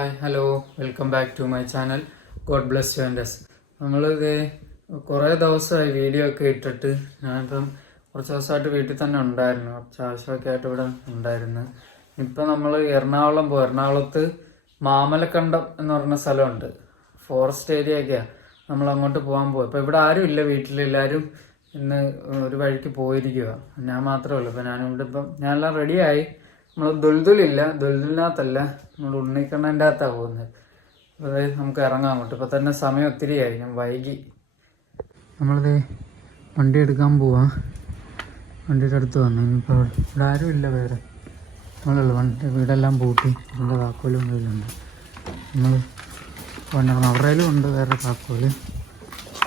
Hi hello welcome back to my channel God bless you and us. നമ്മളിത് കുറേ ദിവസമായി video ഒക്കെ ഇട്ടിട്ട് ഞാനിപ്പം കുറച്ച് ദിവസമായിട്ട് വീട്ടിൽ തന്നെ ഉണ്ടായിരുന്നു, കുറച്ച് ആവശ്യമൊക്കെ ആയിട്ട് ഇവിടെ ഉണ്ടായിരുന്നു. ഇപ്പം നമ്മൾ എറണാകുളം പോകും. എറണാകുളത്ത് മാമലക്കണ്ടം എന്ന് പറഞ്ഞ സ്ഥലമുണ്ട്, ഫോറസ്റ്റ് ഏരിയ ഒക്കെയാണ്. നമ്മൾ അങ്ങോട്ട് പോകാൻ പോകും. ഇപ്പം ഇവിടെ ആരും ഇല്ല, വീട്ടിലെല്ലാവരും ഇന്ന് ഒരു വഴിക്ക് പോയിരിക്കുക. ഞാൻ മാത്രമേ ഉള്ളൂ. ഇപ്പം ഞാനിവിടെ ഞാനെല്ലാം റെഡിയായി. നമ്മൾ ദുൽദുലില്ല, ദുൽദുലിനകത്തല്ല, നമ്മൾ ഉണ്ണിക്കണ്ണൻ്റെ അകത്താണ് പോകുന്നത്. അതായത് നമുക്ക് ഇറങ്ങാൻ അങ്ങോട്ട്. ഇപ്പം തന്നെ സമയം ഒത്തിരിയായി, ഞാൻ വൈകി. നമ്മളിത് വണ്ടി എടുക്കാൻ പോവാ. വണ്ടിയുടെ അടുത്ത് വന്നു. ഇനിയിപ്പോൾ ഇവിടെ ആരും ഇല്ല, വേറെ നമ്മളുള്ളൂ. വീടെല്ലാം പൂട്ടി, ഇതിൻ്റെ താക്കോലും കയ്യിലുണ്ട്. നമ്മൾ വണ്ടിറങ്ങും. അവരുടെയിലും ഉണ്ട് വേറെ താക്കോല്.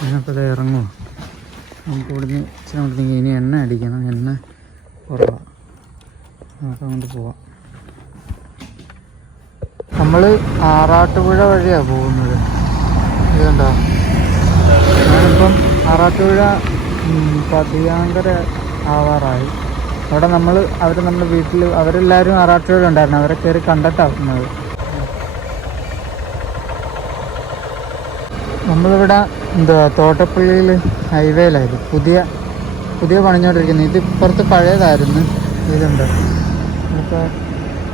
അതിനപ്പോൾ ഇത് ഇറങ്ങുമോ? നമുക്ക് ഇവിടുന്ന് ഇച്ചിരി അങ്ങോട്ട് ഇനി എണ്ണ അടിക്കണം, എണ്ണ കുറവാണ്. നമുക്ക് അങ്ങോട്ട് പോവാം. നമ്മൾ ആറാട്ടുപുഴ വഴിയാണ് പോകുന്നത്. ഇതുണ്ടോ? ഞാനിപ്പം ആറാട്ടുപുഴ പതിയാങ്കര ആവാറായി. അവിടെ നമ്മൾ വീട്ടിൽ അവരെല്ലാവരും ആറാട്ടുപുഴ ഉണ്ടായിരുന്നു, അവരെ കയറി കണ്ടിട്ടാക്കുന്നത്. നമ്മളിവിടെ തോട്ടപ്പള്ളിയിൽ ഹൈവേയിലായിരുന്നു, പുതിയ പണിഞ്ഞോണ്ടിരിക്കുന്നത്. ഇത് ഇപ്പുറത്ത് പഴയതായിരുന്നു. ഇതുണ്ട് ഇപ്പോൾ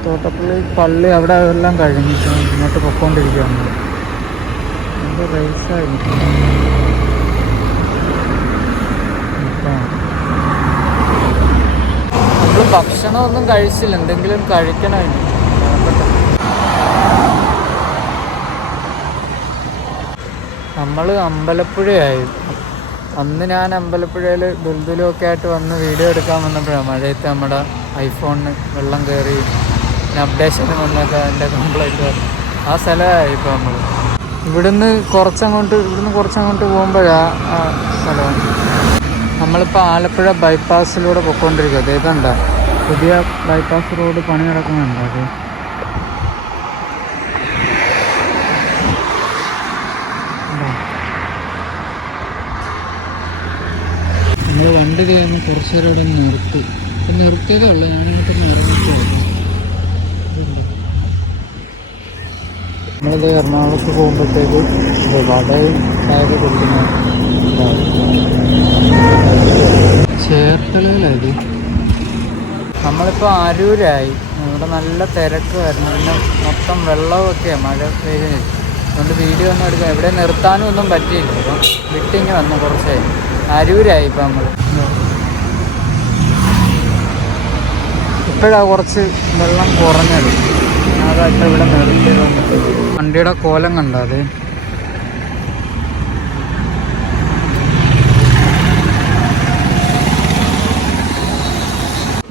തോട്ടപ്പള്ളി പള്ളി അവിടെ അതെല്ലാം കഴിഞ്ഞിട്ട് ഇങ്ങോട്ട് പൊക്കോണ്ടിരിക്കുകയാണ്. എന്ത് റേസായിരിക്കും. നമ്മൾ ഭക്ഷണമൊന്നും കഴിച്ചില്ല, എന്തെങ്കിലും കഴിക്കണമായിരുന്നു. നമ്മൾ അമ്പലപ്പുഴയായി. അന്ന് ഞാൻ അമ്പലപ്പുഴയിൽ ദുൽദുലൊക്കെ ആയിട്ട് വന്ന് വീഡിയോ എടുക്കാൻ വന്നപ്പോഴാണ് മഴയത്ത് നമ്മുടെ ഐഫോണിന് വെള്ളം കയറി അപ്ഡേഷൻ വന്നൊക്കെ എൻ്റെ കംപ്ലൈൻറ്റ് വന്നു. ആ സ്ഥലമായി. ഇപ്പോൾ ഇവിടുന്ന് കുറച്ചങ്ങോട്ട് പോകുമ്പോഴാണ് ആ സ്ഥലമാണ്. നമ്മളിപ്പോൾ ആലപ്പുഴ ബൈപ്പാസിലൂടെ പൊയ്ക്കൊണ്ടിരിക്കുക. അതേതണ്ട പുതിയ ബൈപ്പാസ് റോഡ് പണി നടക്കുന്നുണ്ട്. അത് നമ്മൾ വണ്ടി കയറുമ്പോൾ കുറച്ച് നേരം ഇവിടെ നിർത്തിയതേ ഉള്ളൂ. ഞാനിങ്ങോട്ട് ഇറങ്ങിയിട്ടുള്ളൂ. നമ്മളിത് എറണാകുളത്ത് പോകുമ്പോഴത്തേക്ക് വടയും ചായയൊക്കെ കൊടുക്കുന്ന ചേർത്തലയിലായത്. നമ്മളിപ്പോൾ അരൂരായി. ഇവിടെ നല്ല തിരക്കുമായിരുന്നു, പിന്നെ മൊത്തം വെള്ളമൊക്കെയാണ് മഴ പെയ്യുന്നത്. അതുകൊണ്ട് വീഡിയോ ഒന്നും എടുക്കാം, എവിടെ നിർത്താനും ഒന്നും പറ്റിയില്ല. അപ്പം വിട്ടിങ്ങ് വന്നു കുറച്ചായി. അരൂരായി ഇപ്പം നമ്മൾ. ഇപ്പോഴാണ് കുറച്ച് വെള്ളം കുറഞ്ഞത്. അതായിട്ട് ഇവിടെ നിർത്തിയത്. വണ്ടിയുടെ കോലം കണ്ടോ? അത്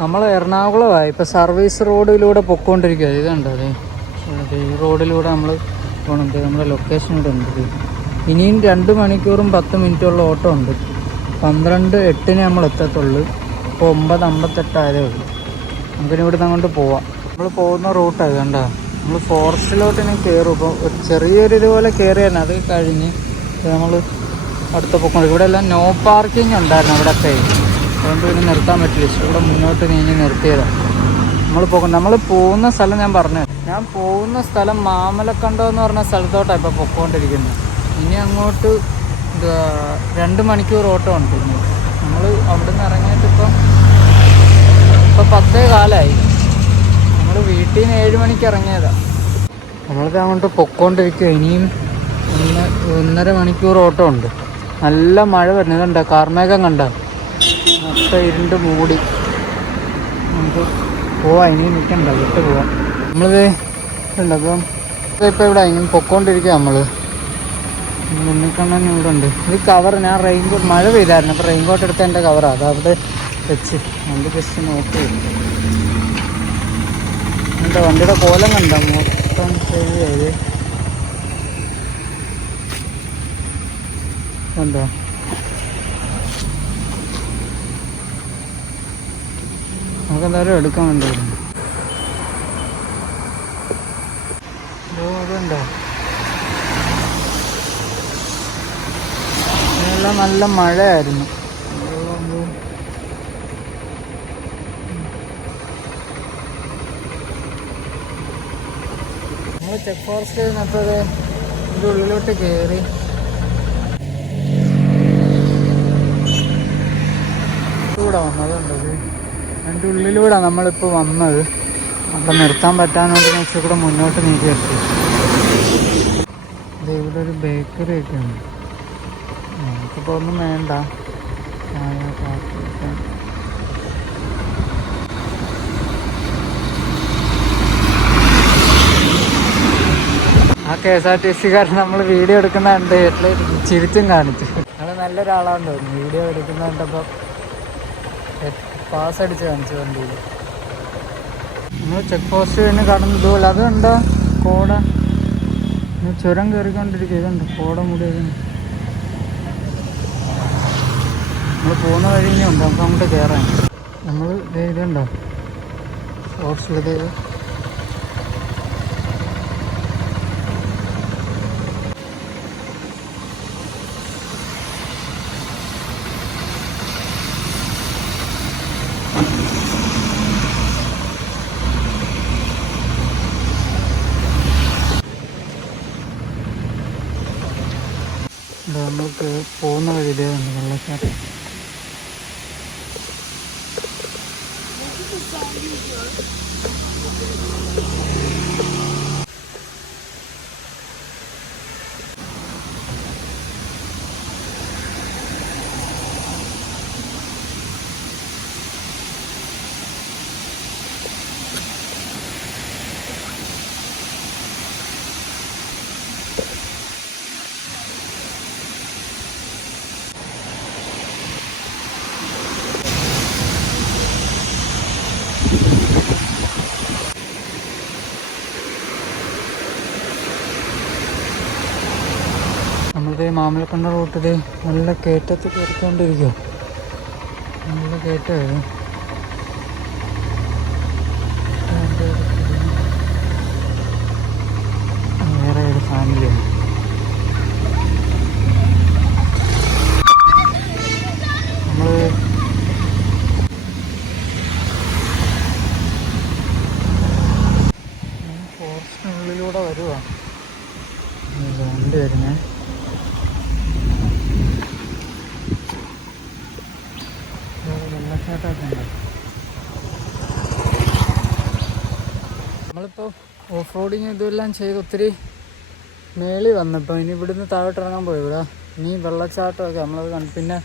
നമ്മൾ എറണാകുളമായി. ഇപ്പോൾ സർവീസ് റോഡിലൂടെ പൊയ്ക്കൊണ്ടിരിക്കുക. ഇതുണ്ടോ? അതെ, ഈ റോഡിലൂടെ നമ്മൾ പോകണത്. നമ്മുടെ ലൊക്കേഷൻ ഇവിടെ ഉണ്ട്. ഇനിയും 2 മണിക്കൂറും 10 മിനിറ്റുള്ള ഓട്ടം ഉണ്ട്. 12:08 നമ്മൾ എത്തത്തുള്ളൂ. ഇപ്പോൾ 9:58 ആയതേ ഉള്ളൂ. നമുക്കിനി ഇവിടുന്ന് അങ്ങോട്ട് പോവാം. നമ്മൾ പോകുന്ന റൂട്ടാണ് കണ്ടോ? നമ്മൾ ഫോറസ്റ്റിലോട്ട് ഇനി കയറും. ഇപ്പോൾ ഒരു ചെറിയൊരു ഇതുപോലെ കയറിയാണ്. അത് കഴിഞ്ഞ് നമ്മൾ അടുത്ത പൊക്കം. ഇവിടെ എല്ലാം നോ പാർക്കിംഗ് ഉണ്ടായിരുന്നു അവിടെയൊക്കെ. അതുകൊണ്ട് പിന്നെ നിർത്താൻ പറ്റില്ല. ഇവിടെ മുന്നോട്ട് നീങ്ങി നിർത്തിയതാണ്. നമ്മൾ പോകുന്ന സ്ഥലം ഞാൻ പോകുന്ന സ്ഥലം മാമലക്കണ്ടം എന്ന് പറഞ്ഞ സ്ഥലത്തോട്ടാണ് ഇപ്പോൾ പൊക്കോണ്ടിരിക്കുന്നത്. ഇനി അങ്ങോട്ട് 2 മണിക്കൂർ ഓട്ടം ഉണ്ട്. നമ്മൾ അവിടെ നിന്ന് ഇറങ്ങിയിട്ട് ഇപ്പം 10:15 നമ്മൾ വീട്ടിൽ നിന്ന് 7 മണിക്ക് ഇറങ്ങിയതാണ്. നമ്മളിത് അങ്ങോട്ട് പൊക്കോണ്ടിരിക്കുക. ഇനിയും 1.5 മണിക്കൂർ ഓട്ടം ഉണ്ട്. നല്ല മഴ വരുന്നത് കണ്ട, കാർമേഘം കണ്ട, മൊത്തം ഇരുണ്ട് മൂടി. നമുക്ക് പോവാം, ഇനിയും നിൽക്കണ്ട, വിട്ട് പോവാം. നമ്മളിത് ഉണ്ട്. അപ്പം ഇപ്പോൾ ഇവിടെ ഇനിയും പൊക്കോണ്ടിരിക്കുക. നമ്മൾ മുന്നിക്കണ്ണൻ ഇവിടെ ഉണ്ട്. ഈ കവർ ഞാൻ റെയിൻകോട്ട്, മഴ പെയ്തായിരുന്നു, അപ്പോൾ റെയിൻകോട്ട് എടുത്ത എൻ്റെ കവറാണ്. അത് അവിടെ വെച്ച് വണ്ടി ജസ്റ്റ് നോക്കി. എൻ്റെ വണ്ടിയുടെ കോലം കണ്ട, മൊത്തം ശരിയായത് കണ്ടോ? നമുക്കെന്തായാലും എടുക്കാൻ വേണ്ടിയിരുന്നു. അതുണ്ടോ? ഇതെല്ലാം നല്ല മഴയായിരുന്നു. ചെക്ക് ഫോറസ്റ്റ് കഴിഞ്ഞപ്പോൾ ഇതിൻ്റെ ഉള്ളിലോട്ട് കയറി. ഇവിടെ വന്നതുണ്ടത് അതിൻ്റെ ഉള്ളിലൂടെ നമ്മളിപ്പോൾ വന്നത്. അപ്പം നിർത്താൻ പറ്റാന്നോണ്ട് വെച്ചാൽ കൂടെ മുന്നോട്ട് നീക്കി എത്തി. ഇവിടെ ഒരു ബേക്കറി ഒക്കെ ഉണ്ട്. നമുക്കിപ്പോൾ ഒന്നും വേണ്ട. ചായ കാപ്പി ഒക്കെ. ആ KSRTC കാരൻ നമ്മൾ വീഡിയോ എടുക്കുന്ന കണ്ട് ചിരിച്ചും കാണിച്ചു. അത് നല്ലൊരാളാന്ന് തോന്നുന്നു. വീഡിയോ എടുക്കുന്ന കണ്ടപ്പോൾ പാസ് അടിച്ച് കാണിച്ചു വണ്ടിയിൽ. നമ്മൾ ചെക്ക് പോസ്റ്റ് കഴിഞ്ഞ് കടന്നു ഇതുപോലെ അതുണ്ടോ കോട ചുരം കയറിക്കൊണ്ടിരിക്കുക. ഇതുണ്ട് കോട മുടി. നമ്മൾ പോകുന്ന വഴി ഇനി ഉണ്ട്. നമുക്ക് അങ്ങോട്ട് കയറാൻ. നമ്മൾ ഇതുണ്ടോ ഫോറസ്റ്റ് ഇത് നമ്മൾക്ക് പോകുന്ന വഴി ഇതേ ഉണ്ട് വെള്ളച്ചാട്ടം. നമ്മളിത് മാമലക്കണ്ട റൂട്ടിൽ നല്ല കയറ്റത്ത് കയറിക്കൊണ്ടിരിക്കുക. നല്ല കയറ്റമായിരുന്നു. വേറെ ഒരു ഫാമിലിയാണ്. നമ്മൾ ഫോറസ്റ്റിനുള്ളിലൂടെ വരുക വണ്ടി വരുന്നേ. നമ്മളിപ്പോൾ ഓഫ് റോഡിങ് ഇതെല്ലാം ചെയ്ത് ഒത്തിരി മേളിൽ വന്നപ്പോൾ ഇനി ഇവിടുന്ന് താഴോട്ട് ഇറങ്ങാൻ പോയി. ഇവിടെ ഇനി വെള്ളച്ചാട്ടമൊക്കെ നമ്മളത് കണ്ടു. പിന്നെ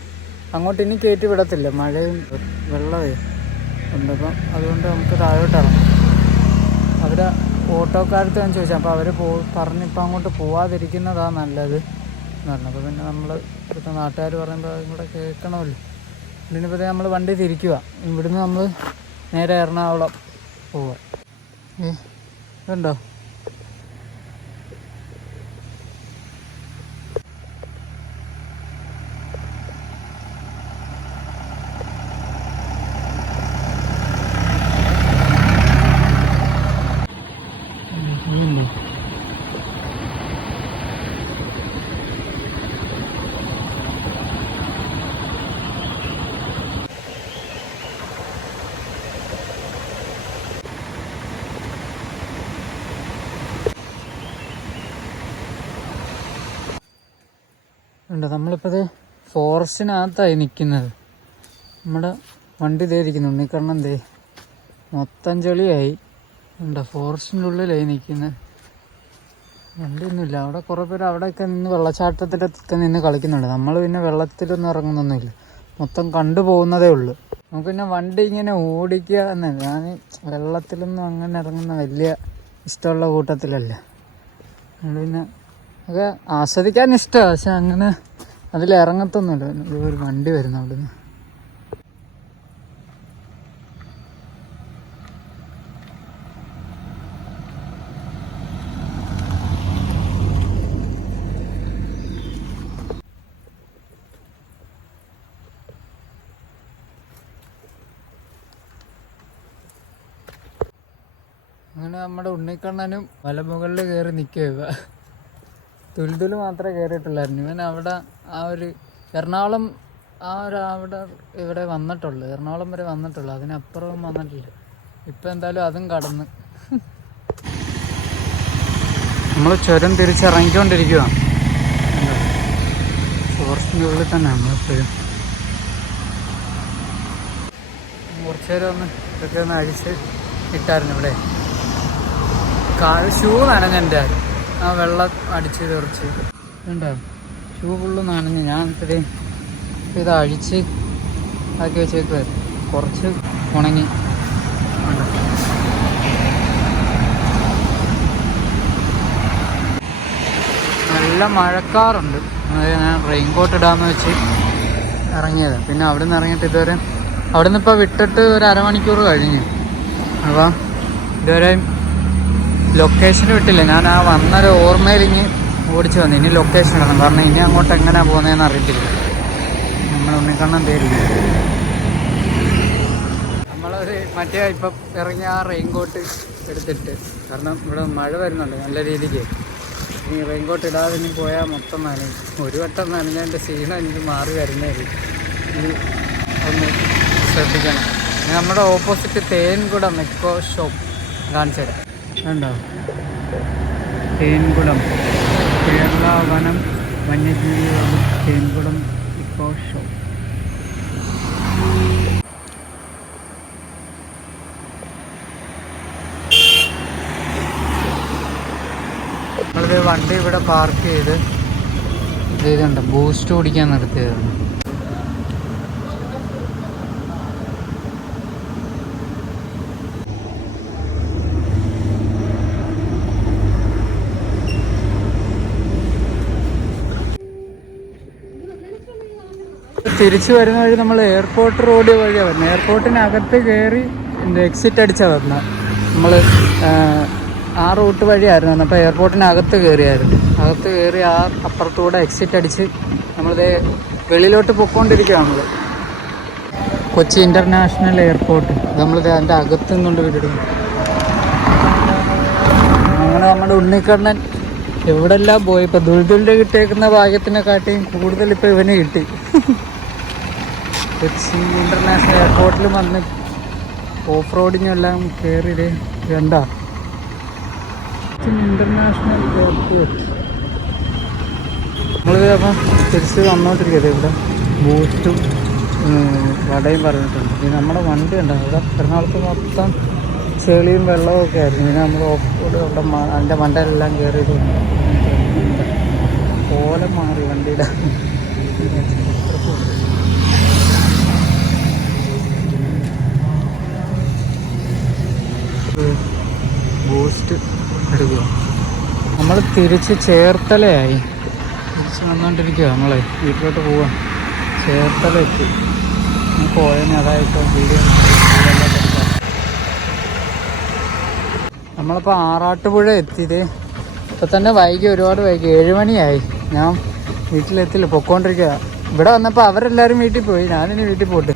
അങ്ങോട്ട് ഇനി കയറ്റി വിടത്തില്ല, മഴയും വെള്ളമേ ഉണ്ടപ്പം. അതുകൊണ്ട് നമുക്ക് താഴോട്ട് ഇറങ്ങാം. അവരെ ഓട്ടോക്കാരത്ത് ഞാൻ ചോദിച്ചു. അപ്പോൾ അവർ പറഞ്ഞിപ്പോൾ അങ്ങോട്ട് പോവാതിരിക്കുന്നതാണ് നല്ലത് എന്ന് പറഞ്ഞു. അപ്പോൾ പിന്നെ നമ്മൾ ഇവിടുത്തെ നാട്ടുകാർ പറയുമ്പോൾ അതും കൂടെ കേൾക്കണമല്ലോ. ഇതിനിപ്പോൾ നമ്മൾ വണ്ടി തിരിക്കുക. ഇവിടുന്ന് നമ്മൾ നേരെ എറണാകുളം പോവുക. ഇതുണ്ടോ ഉണ്ട്. നമ്മളിപ്പോൾ ഫോറസ്റ്റിനകത്തായി നിൽക്കുന്നത്. നമ്മുടെ വണ്ടി ഇരിക്കുന്നു. ഉണ്ണിക്കണ്ണൻ മൊത്തം ചെളിയായി. ഉണ്ട്, ഫോറസ്റ്റിൻ്റെ ഉള്ളിലായി നിൽക്കുന്നത്. വണ്ടിയൊന്നുമില്ല. അവിടെ കുറേ പേര് അവിടെയൊക്കെ നിന്ന് വെള്ളച്ചാട്ടത്തിലൊക്കെ നിന്ന് കളിക്കുന്നുണ്ട്. നമ്മൾ പിന്നെ വെള്ളത്തിലൊന്നും ഇറങ്ങുന്നൊന്നുമില്ല. മൊത്തം കണ്ടുപോകുന്നതേ ഉള്ളൂ. നമുക്ക് പിന്നെ വണ്ടി ഇങ്ങനെ ഓടിക്കുക എന്നല്ല. ഞാൻ വെള്ളത്തിലൊന്നും അങ്ങനെ ഇറങ്ങുന്ന വലിയ ഇഷ്ടമുള്ള കൂട്ടത്തിലല്ല. നമ്മൾ പിന്നെ ഒക്കെ ആസ്വദിക്കാൻ ഇഷ്ടമാണ്, പക്ഷെ അങ്ങനെ അതിലിറങ്ങത്തൊന്നുമില്ല. ഒരു വണ്ടി വരുന്നു അവിടുന്ന്. അങ്ങനെ നമ്മുടെ ഉണ്ണിക്കണ്ണനും മലമുകളിൽ കയറി നിൽക്കുക. തുൽതുൽ മാത്രമേ കയറിയിട്ടുള്ളായിരുന്നു. ഇവൻ അവിടെ ആ ഒരു എറണാകുളം അവിടെ ഇവിടെ വന്നിട്ടുള്ളൂ. എറണാകുളം വരെ വന്നിട്ടുള്ളൂ, അതിനപ്പുറവും വന്നിട്ടില്ല. ഇപ്പം എന്തായാലും അതും കടന്ന് നമ്മൾ ചുരം തിരിച്ചിറങ്ങിക്കൊണ്ടിരിക്കുകയാണ്. ഫോറസ്റ്റിൻ്റെ ഉള്ളിൽ തന്നെ നമ്മളിപ്പോഴും. കുറച്ച് നേരം ഒന്ന് ഇതൊക്കെ ഒന്ന് അഴിച്ച് ഇട്ടായിരുന്നു ഇവിടെ. ഷൂ നനഞ്ഞെൻ്റെ ആ വെള്ളം അടിച്ച് തെറിച്ച് ഉണ്ടാവും. ഷൂ ഫുള്ള് നനഞ്ഞ്. ഞാൻ ഇത് അഴിച്ച് ആക്കി വെച്ചേക്കുമായിരുന്നു. കുറച്ച് ഉണങ്ങി. നല്ല മഴക്കാറുണ്ട്. അതായത് ഞാൻ റെയിൻകോട്ട് ഇടാമെന്ന് വെച്ച് ഇറങ്ങിയത്. പിന്നെ അവിടെ നിന്ന് ഇറങ്ങിയിട്ട് ഇതുവരെ അവിടെ നിന്ന് ഇപ്പോൾ വിട്ടിട്ട് ഒരു അരമണിക്കൂർ കഴിഞ്ഞു. അപ്പോൾ ഇതുവരെ ലൊക്കേഷൻ വിട്ടില്ല. ഞാൻ ആ വന്നൊരു ഓർമ്മയിൽ ഇനി ഓടിച്ചു വന്നു. ഇനി ലൊക്കേഷൻ ഇടണം. കാരണം ഇനി അങ്ങോട്ട് എങ്ങനെയാണ് പോകുന്നതെന്ന് അറിയത്തില്ല. നമ്മൾ ഉണ്ണിക്കണ്ണൻ തരില്ല. നമ്മളൊരു മറ്റേ ഇപ്പം ഇറങ്ങിയ ആ റെയിൻകോട്ട് എടുത്തിട്ട്, കാരണം ഇവിടെ മഴ വരുന്നുണ്ട് നല്ല രീതിക്ക്. ഇനി റെയിൻകോട്ട് ഇടാതെ ഇനി പോയാൽ മൊത്തം നനയും. ഒരു വട്ടം നനഞ്ഞതിൻ്റെ ക്ഷീണം എനിക്ക് മാറി വരുന്നേരി. ഇനി ഒന്ന് ശ്രദ്ധിക്കണം. നമ്മുടെ ഓപ്പോസിറ്റ് തേൻകുടം ഇക്കോ ഷോപ്പ് കാണിച്ചു തരാം. കണ്ടോ? തേൻകുടം കേരള വനം വന്യജീവി വകുപ്പ് തേൻകുടം ഇക്കോ ഷോപ്പ്. നമ്മളിത് വണ്ടി ഇവിടെ പാർക്ക് ചെയ്ത് ഇതുണ്ട് ബൂസ്റ്റ് കുടിക്കാൻ നിർത്തിയതാണ്. തിരിച്ചു വരുന്ന വഴി നമ്മൾ എയർപോർട്ട് റോഡ് വഴിയാണ് വരുന്നത്. എയർപോർട്ടിനകത്ത് കയറി എക്സിറ്റ് അടിച്ചാൽ വന്നത്. നമ്മൾ ആ റൂട്ട് വഴിയായിരുന്നു വന്നത്. അപ്പോൾ എയർപോർട്ടിനകത്ത് കയറിയായിരുന്നു. അകത്ത് കയറി ആ അപ്പുറത്തൂടെ എക്സിറ്റ് അടിച്ച് നമ്മളിത് വെളിയിലോട്ട് പൊയ്ക്കൊണ്ടിരിക്കുകയാണ്. നമ്മൾ കൊച്ചി ഇൻ്റർനാഷണൽ എയർപോർട്ട്. നമ്മളിത് അതിൻ്റെ അകത്ത് നിന്നുകൊണ്ട് വിടും. അങ്ങനെ നമ്മുടെ ഉണ്ണിക്കണ്ണൻ എവിടെല്ലാം പോയി. ഇപ്പോൾ ദുൽദുലിൻ്റെ കിട്ടിയേക്കുന്ന ഭാഗ്യത്തിനെക്കാട്ടിയും കൂടുതൽ ഇപ്പോൾ ഇവന് കിട്ടി. കൊച്ചി ഇൻ്റർനാഷണൽ എയർപോർട്ടിൽ വന്ന് ഓഫ് റോഡിങ്ങും എല്ലാം കയറി എന്താ ഇൻ്റർനാഷണൽ എയർപോർട്ട്. നമ്മളിത് അപ്പം തിരിച്ച് വന്നോണ്ടിരിക്കുന്നത്. ഇവിടെ ബൂസ്റ്റും വടയും പറഞ്ഞിട്ടുണ്ട്. പിന്നെ നമ്മുടെ വണ്ടി ഉണ്ടാവും. ഇവിടെ എറണാകുളത്ത് മൊത്തം ചെളിയും വെള്ളവും ഒക്കെ ആയിരുന്നു. പിന്നെ നമ്മൾ ഓഫ് റോഡ് അവിടെ അതിൻ്റെ മണ്ടയിലെല്ലാം കയറിയത് കോലം മാറി വണ്ടിയുടെ. ബൂസ്റ്റ് എടുക്കുക. നമ്മൾ തിരിച്ച് ചേർത്തലയായി. തിരിച്ച് വന്നുകൊണ്ടിരിക്കുക. നമ്മളെ വീട്ടിലോട്ട് പോവാം. ചേർത്തല എത്തി. പോയതിന് അതായിട്ടോ വീഡിയോ നമ്മളിപ്പോൾ ആറാട്ടുപുഴ എത്തിയത്. ഇപ്പം തന്നെ വൈകി, ഒരുപാട് വൈകി. 7 മണിയായി. ഞാൻ വീട്ടിലെത്തില്ല, പൊക്കോണ്ടിരിക്കുക. ഇവിടെ വന്നപ്പോൾ അവരെല്ലാവരും വീട്ടിൽ പോയി. ഞാനിനി വീട്ടിൽ പോട്ടെ.